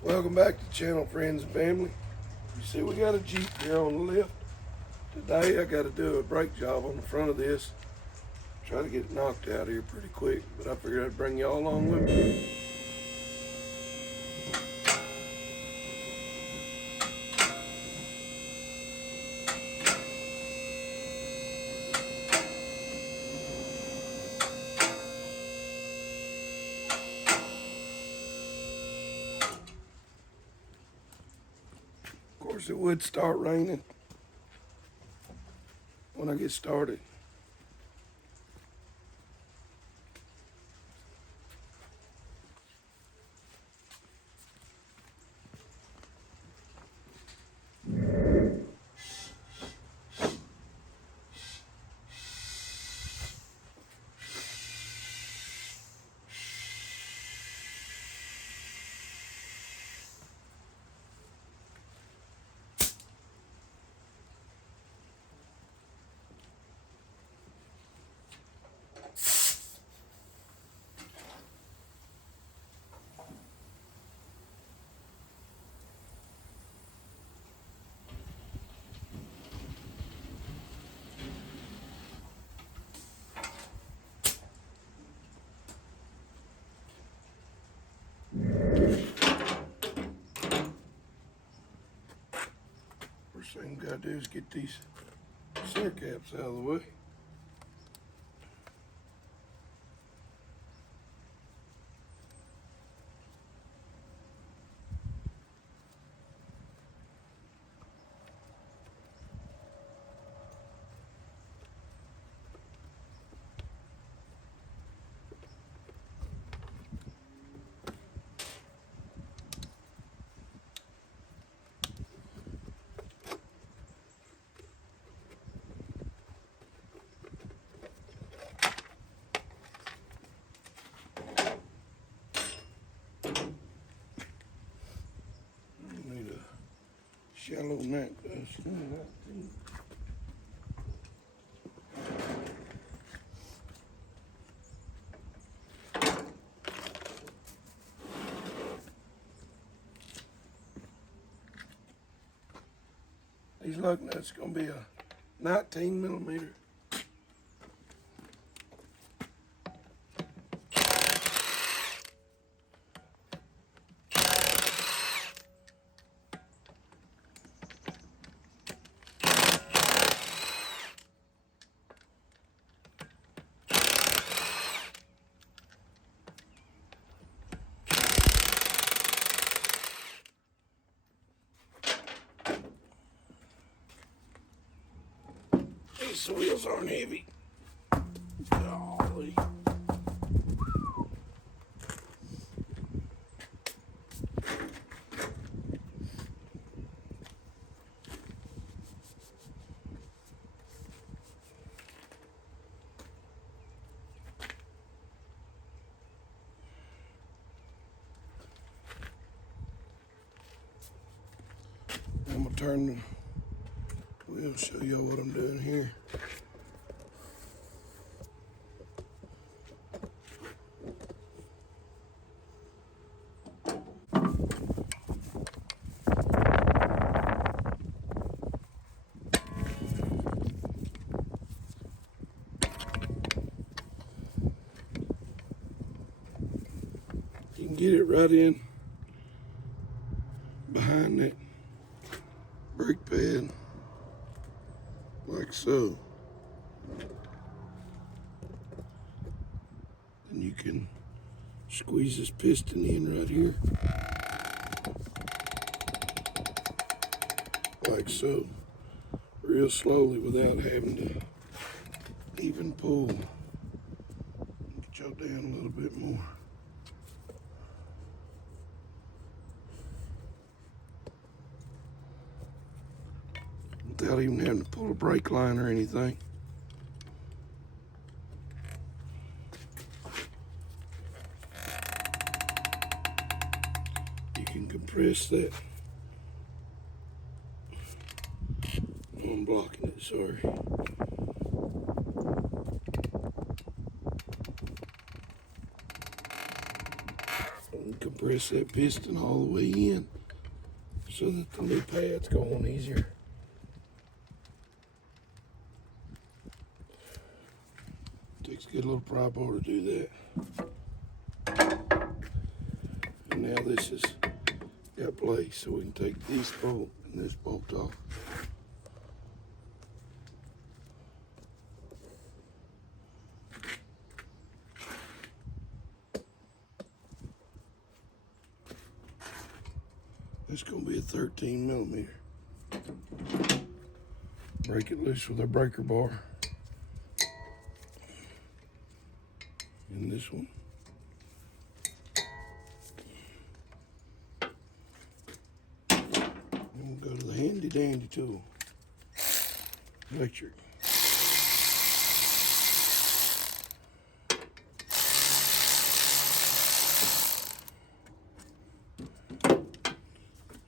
Welcome back to the channel, friends and family. You see we got a Jeep here on the lift. Today I got to do a brake job on the front of this. Try to get it knocked out here pretty quick, but I figured I'd bring y'all along with me. Of course it would start raining when I get started. First thing we gotta do is get these center caps out of the way. Need a shallow neck. These lug nuts gonna be a 19 millimeter. These wheels aren't heavy. Golly. I'm gonna turn the wheel, show y'all what I'm doing here. You can get it right in behind that brake pad, like so. And you can squeeze this piston in right here, like so, real slowly without having to even pull. Get y'all down a little bit more. Without even having to pull a brake line or anything. You can compress that. Oh, I'm blocking it, sorry. and compress that piston all the way in so that the new pads go on easier. Takes a good little pry bar to do that. And now this has got place, so we can take this bolt and this bolt off. This is going to be a 13 millimeter. Break it loose with our breaker bar. And this one. And we'll go to the handy dandy tool. Electric.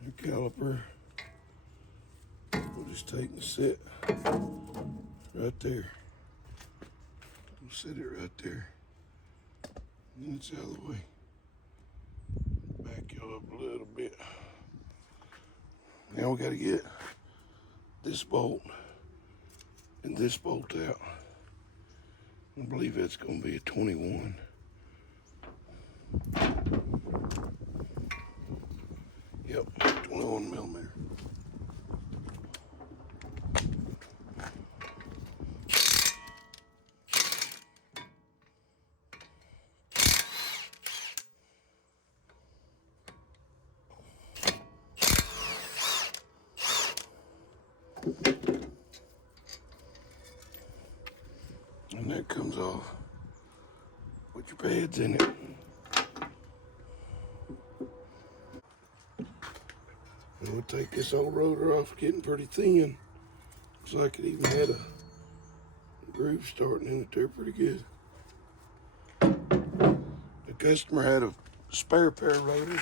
The caliper. We'll just take the set right there. We'll set it right there. And it's out of the way. Back you up a little bit. Now we got to get this bolt and this bolt out. I believe that's going to be a 21. Yep, 21 millimeter. And that comes off with your pads in it. And we'll take this old rotor off, getting pretty thin. Looks like it even had a groove starting in it there pretty good. The customer had a spare pair of rotors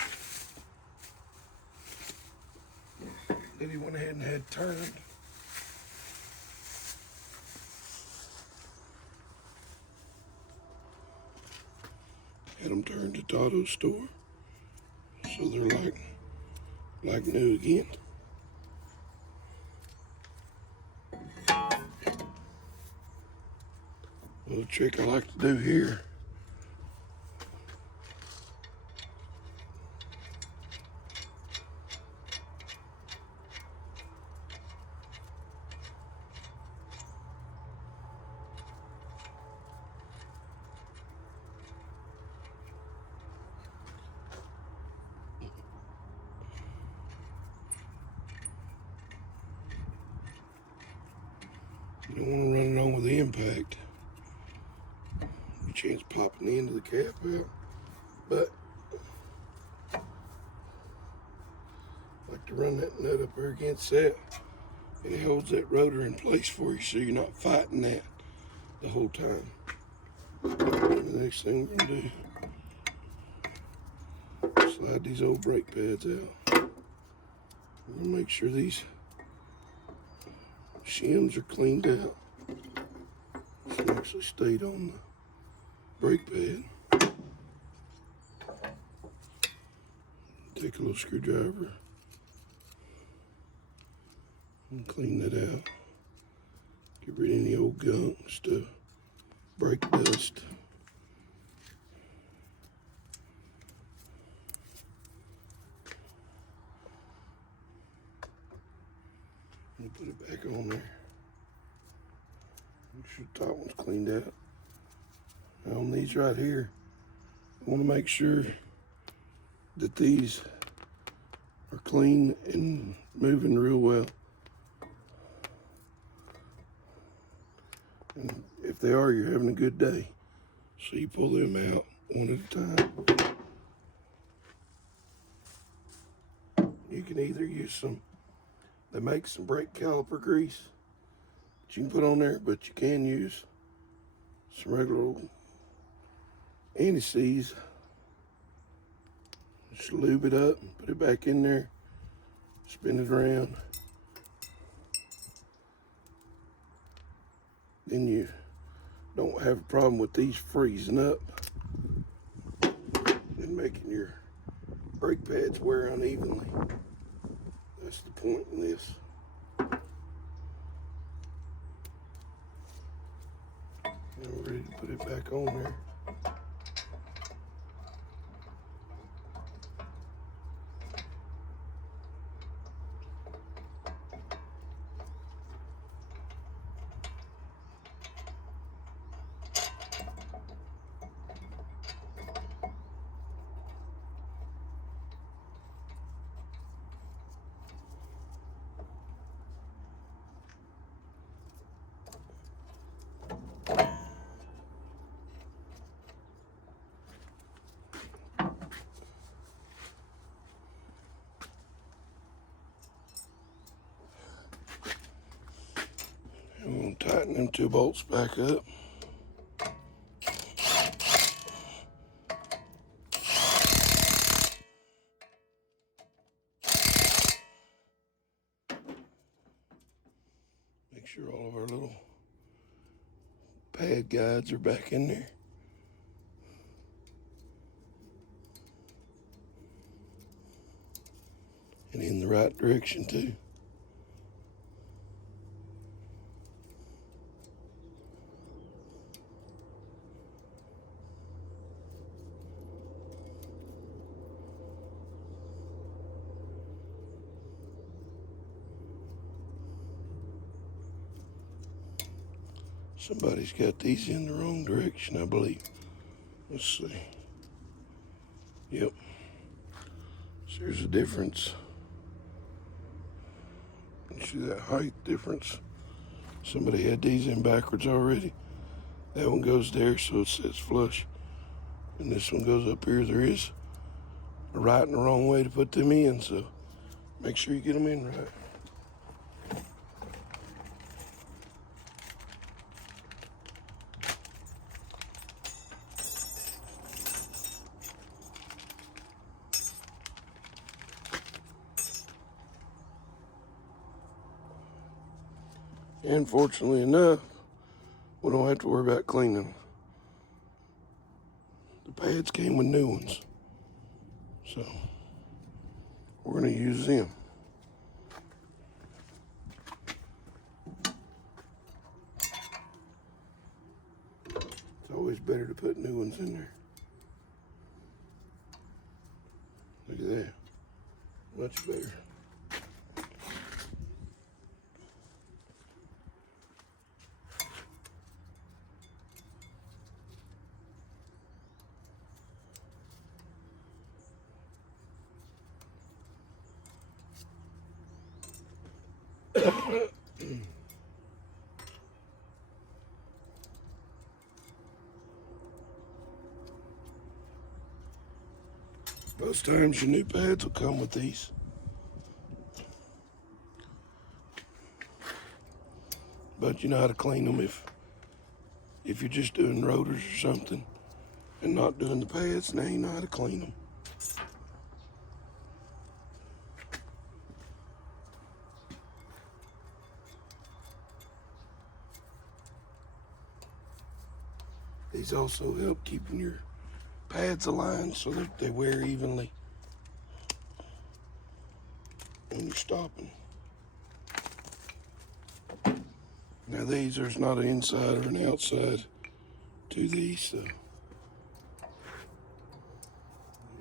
that he went ahead and had turned. Had them turned at the auto store, so they're like new again. A little trick I like to do here. You don't want to run it on with the impact. A chance of popping the end of the cap out. But I like to run that nut up there against that, and it holds that rotor in place for you so you're not fighting that the whole time. And the next thing we're going to do, slide these old brake pads out. We're going to make sure these shims are cleaned out. This actually stayed on the brake pad. Take a little screwdriver and clean that out. Get rid of any old gunk, stuff, brake dust. And put it back on there. Make sure the top one's cleaned out. Now on these right here, I want to make sure that these are clean and moving real well. And if they are, you're having a good day. So you pull them out one at a time. You can either use some, they make some brake caliper grease that you can put on there, but you can use some regular old anti-seize. Just lube it up, put it back in there, spin it around. Then you don't have a problem with these freezing up and making your brake pads wear unevenly. That's the point in this. Now we're ready to put it back on there. I'm going to tighten them 2 bolts back up. Make sure all of our little pad guides are back in there. And in the right direction too. Somebody's got these in the wrong direction, I believe. Let's see. Yep. So there's a difference. You see that height difference? Somebody had these in backwards already. That one goes there, so it sits flush. And this one goes up here. There is a right and a wrong way to put them in, so make sure you get them in right. And fortunately enough, we don't have to worry about cleaning them. The pads came with new ones, so we're going to use them. It's always better to put new ones in there. Look at that. Much better. Most times your new pads will come with these. But you know how to clean them if you're just doing rotors or something and not doing the pads. Now you know how to clean them. These also help keeping your pads aligned so that they wear evenly when you're stopping. Now these, there's not an inside or an outside to these, so you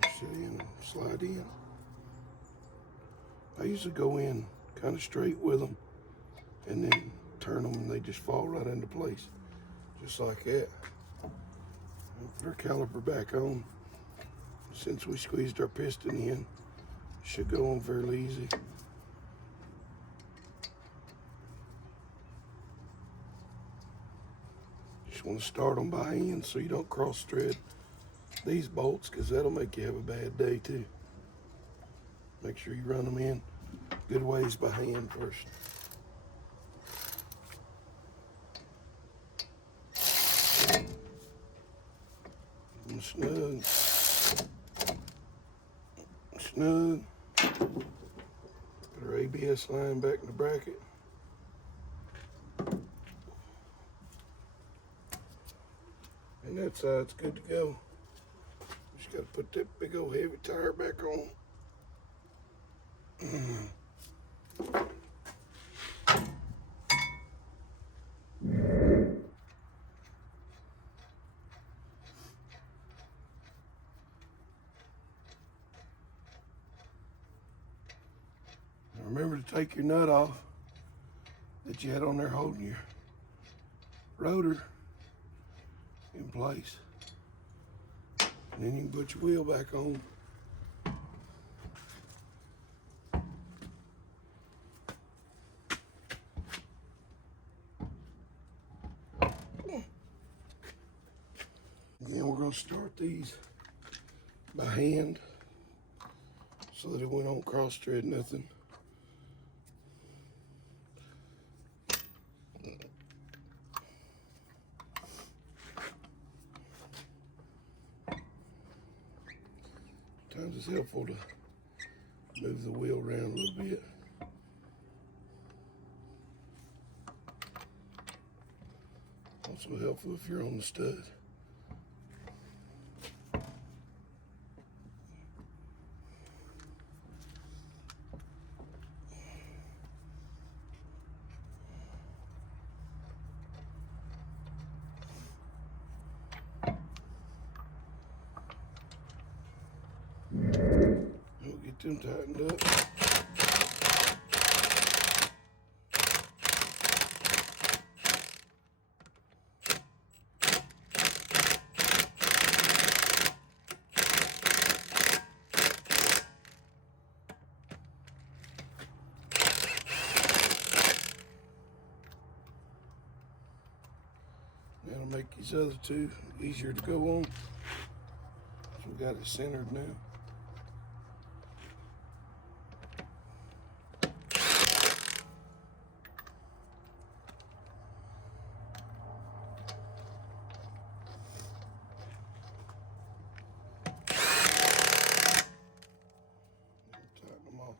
sit in and slide in. I usually go in kind of straight with them and then turn them and they just fall right into place, just like that. We'll put our caliper back on. Since we squeezed our piston in, it should go on fairly easy. Just want to start them by hand so you don't cross thread these bolts, because that'll make you have a bad day too. Make sure you run them in good ways by hand first. Snug. Snug. Put our ABS line back in the bracket. And that side's good to go. Just Gotta put that big old heavy tire back on. Remember to take your nut off that you had on there holding your rotor in place. And then you can put your wheel back on. Again, we're going to start these by hand so that we don't cross-thread nothing. Sometimes it's helpful to move the wheel around a little bit. Also helpful if you're on the stud. We'll get them tightened up. That'll make these other two easier to go on. So we got it centered now. Tighten them off.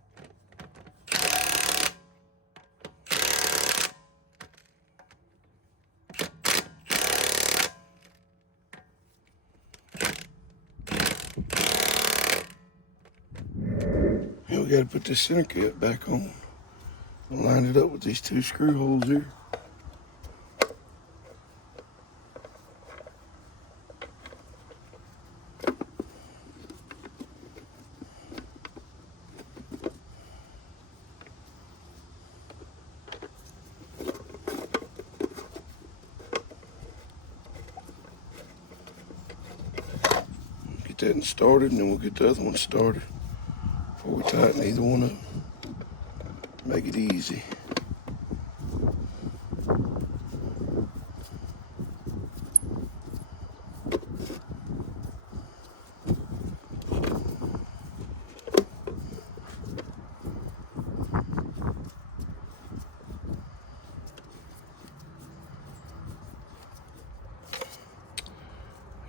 And we got to put this center cap back on and line it up with these two screw holes here. Get that one started, and then we'll get the other one started before we tighten either one up. Make it easy.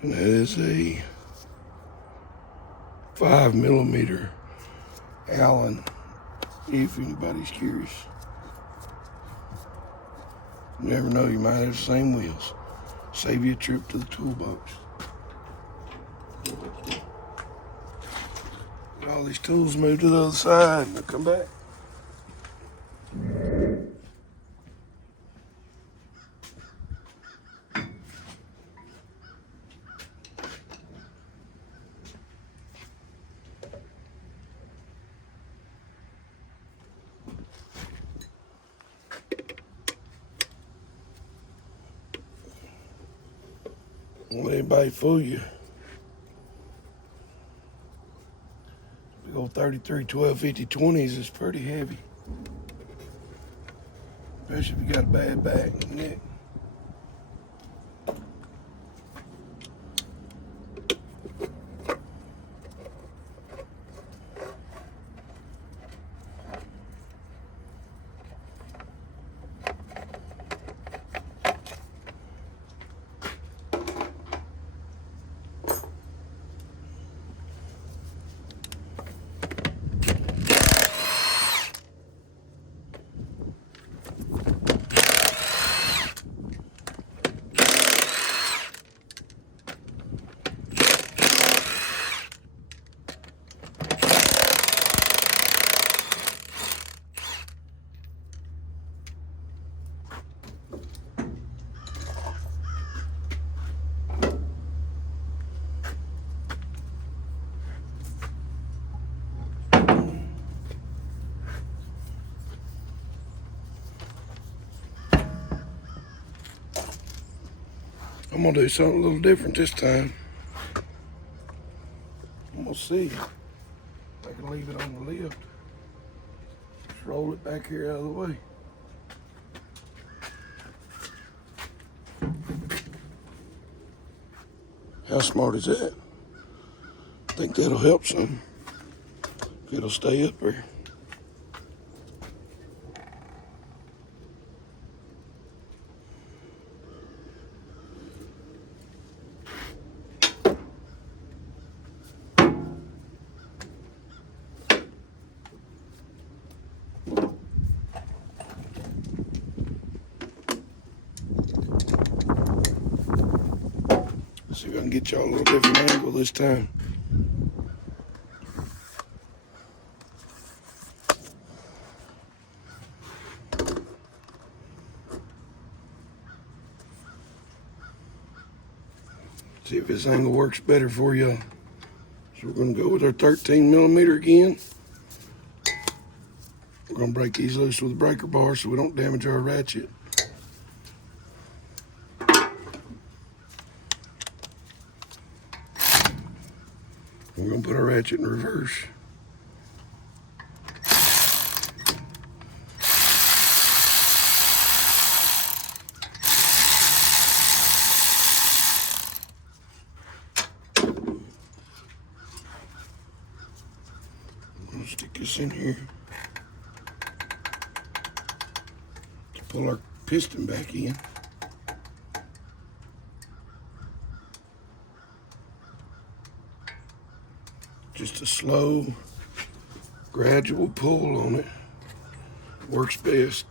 And that is a 5mm Allen, if anybody's curious. You never know, you might have the same wheels. Save you a trip to the toolbox. Get all these tools moved to the other side and they'll come back. Don't let anybody fool you. Big old 33, 12, 50, 20s is pretty heavy. Especially if you got a bad back and neck. I'm gonna do something a little different this time. I'm gonna see if I can leave it on the lift. Just roll it back here out of the way. How smart is that? I think that'll help some. If it'll stay up there. See if I can get y'all a little different angle this time. See if this angle works better for y'all. So we're gonna go with our 13mm again. We're gonna break these loose with a breaker bar so we don't damage our ratchet. We're gonna put our ratchet in reverse. I'm gonna stick this in here to pull our piston back in. Just a slow, gradual pull on it works best.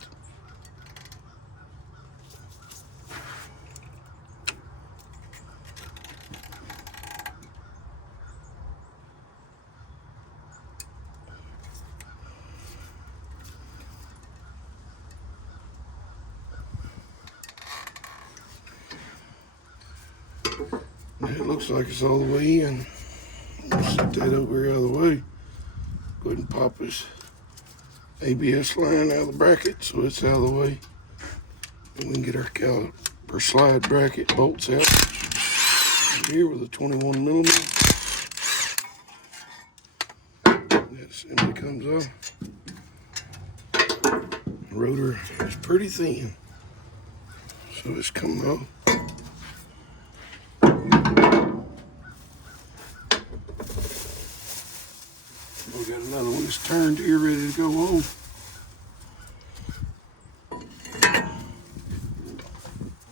It looks like it's all the way in. Set that over here out of the way. Go ahead and pop this ABS line out of the bracket so it's out of the way. And we can get our caliper slide bracket bolts out here with a 21mm. That assembly comes off. The rotor is pretty thin, so it's coming off. We got another one that's turned here, ready to go on.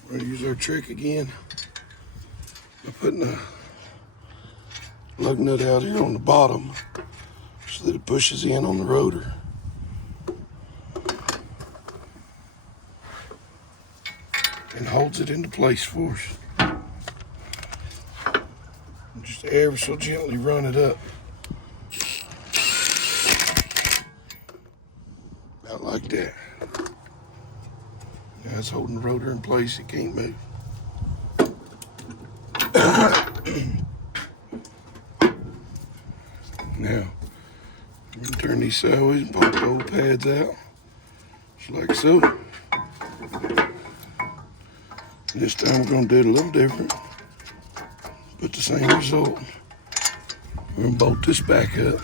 We're gonna use our trick again by putting a lug nut out here on the bottom so that it pushes in on the rotor. And holds it into place for us. And just ever so gently run it up. About like that. Now it's holding the rotor in place, it can't move. Now, we're gonna turn these sideways and pop the old pads out, just like so. This time we're gonna do it a little different, but the same result. We're gonna bolt this back up,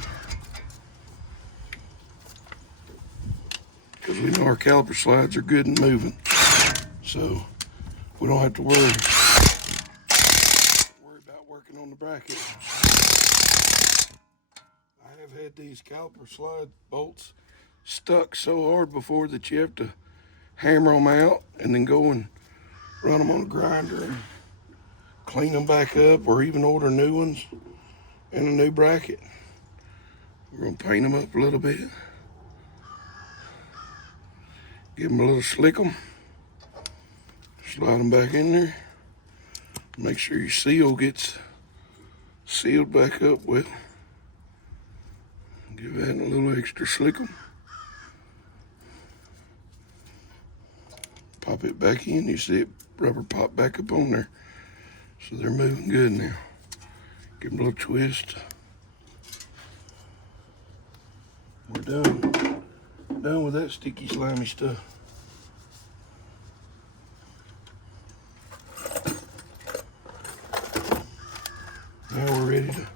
because we know our caliper slides are good and moving, so we don't have to worry about working on the bracket. I have had these caliper slide bolts stuck so hard before that you have to hammer them out and then go and run them on a grinder and clean them back up, or even order new ones and a new bracket. We're gonna paint them up a little bit. Give them a little slick 'em. Slide them back in there. Make sure your seal gets sealed back up well. Give that a little extra slick 'em. Pop it back in. You see it rubber pop back up on there. So they're moving good now. Give them a little twist. We're done. Done with that sticky, slimy stuff. ready to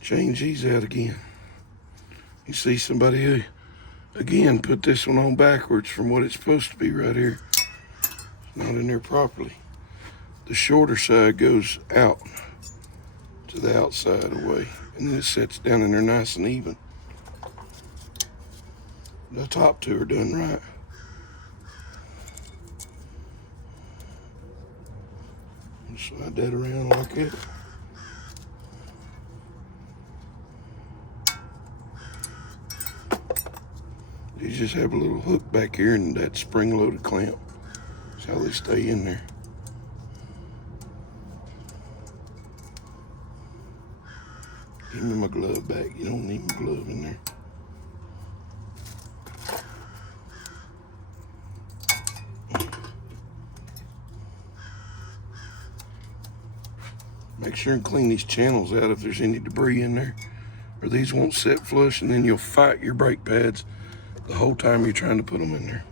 change these out again. You see somebody who, again, put this one on backwards from what it's supposed to be right here. It's not in there properly. The shorter side goes out to the outside away, and then it sets down in there nice and even. The top two are done right. Slide that around like that. These just have a little hook back here and that spring-loaded clamp. That's how they stay in there. Give me my glove back. You don't need my glove in there. Make sure and clean these channels out if there's any debris in there, or these won't set flush, and then you'll fight your brake pads the whole time you're trying to put them in there.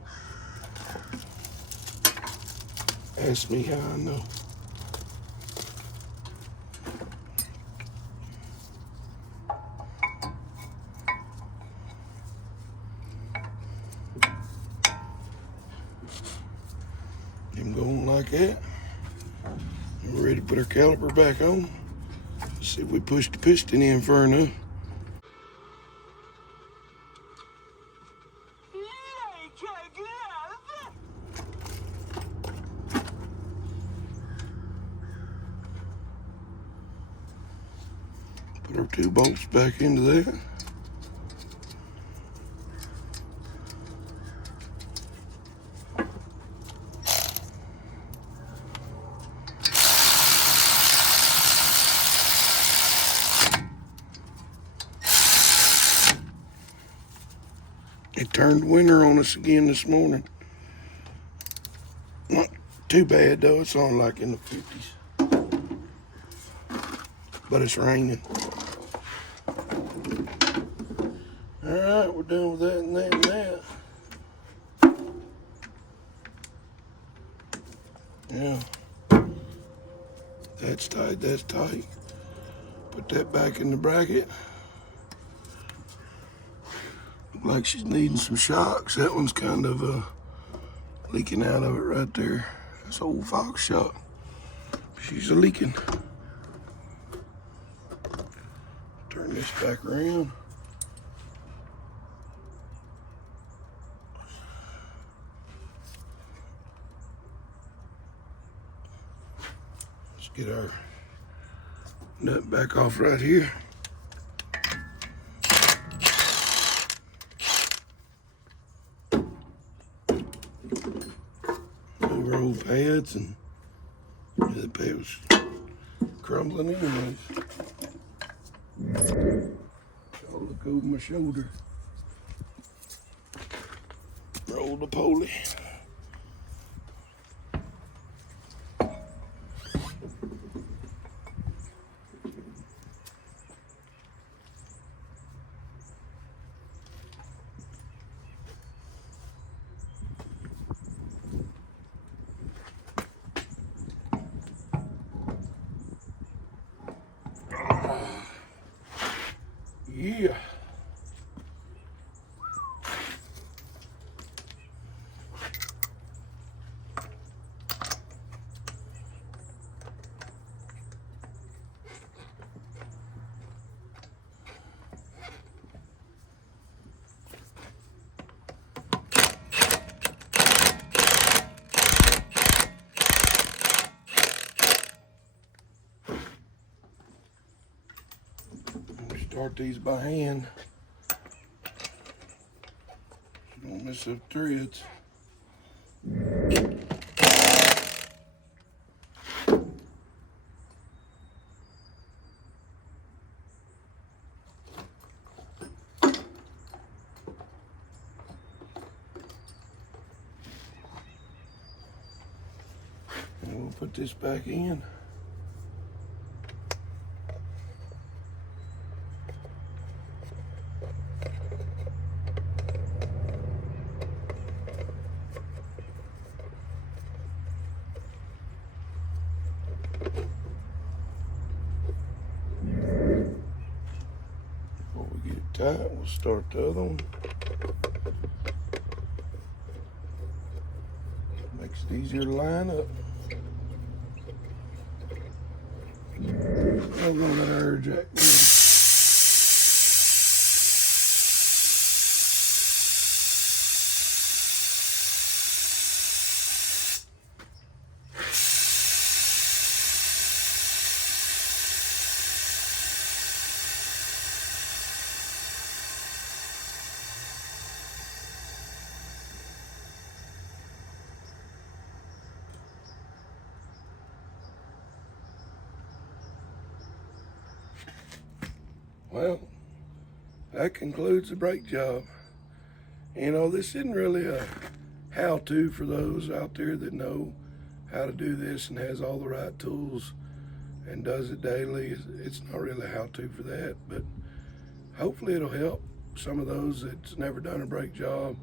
Ask me how I know. Them going like that. We're ready to put our caliper back on. Let's see if we push the piston in far enough. Put our 2 bolts back into that. It turned winter on us again this morning. Not too bad though, it's only like in the 50s. But it's raining. Alright, we're done with that and that and that. Yeah. That's tight, that's tight. Put that back in the bracket. Look like she's needing some shocks. That one's kind of leaking out of it right there. That's old Fox shock. She's leaking. Turn this back around. Let's get our nut back off right here. Move our old pads, and the pad was crumbling anyways. I'll look over my shoulder. Roll the pulley. Yeah. Start these by hand. Don't mess up threads. And we'll put this back in. tight. We'll start the other one. Makes it easier to line up. I'm gonna let our air jack go. Well, that concludes the brake job. You know, this isn't really a how-to for those out there that know how to do this and has all the right tools and does it daily. It's not really a how-to for that, but hopefully it'll help some of those that's never done a brake job.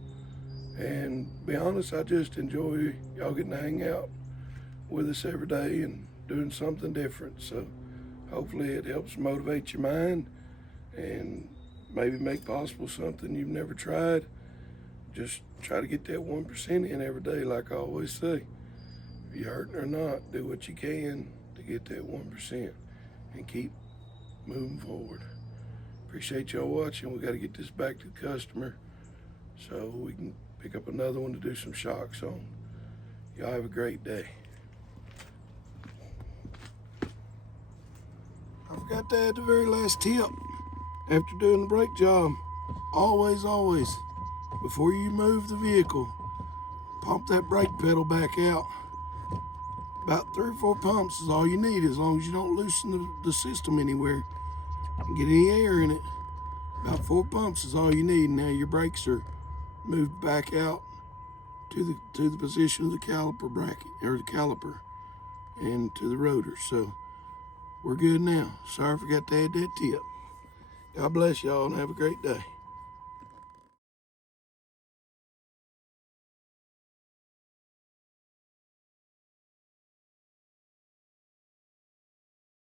And to be honest, I just enjoy y'all getting to hang out with us every day and doing something different. So hopefully it helps motivate your mind and maybe make possible something you've never tried. Just try to get that 1% in every day, like I always say. If you're hurting or not, do what you can to get that 1% and keep moving forward. Appreciate y'all watching. We got to get this back to the customer so we can pick up another one to do some shocks on. Y'all have a great day. I forgot to add the very last tip. After doing the brake job, always, before you move the vehicle, pump that brake pedal back out. About 3 or 4 pumps is all you need, as long as you don't loosen the system anywhere and get any air in it. About 4 pumps is all you need. Now your brakes are moved back out to the position of the caliper bracket, or the caliper, and to the rotor. So we're good now. Sorry I forgot to add that tip. God bless y'all and have a great day.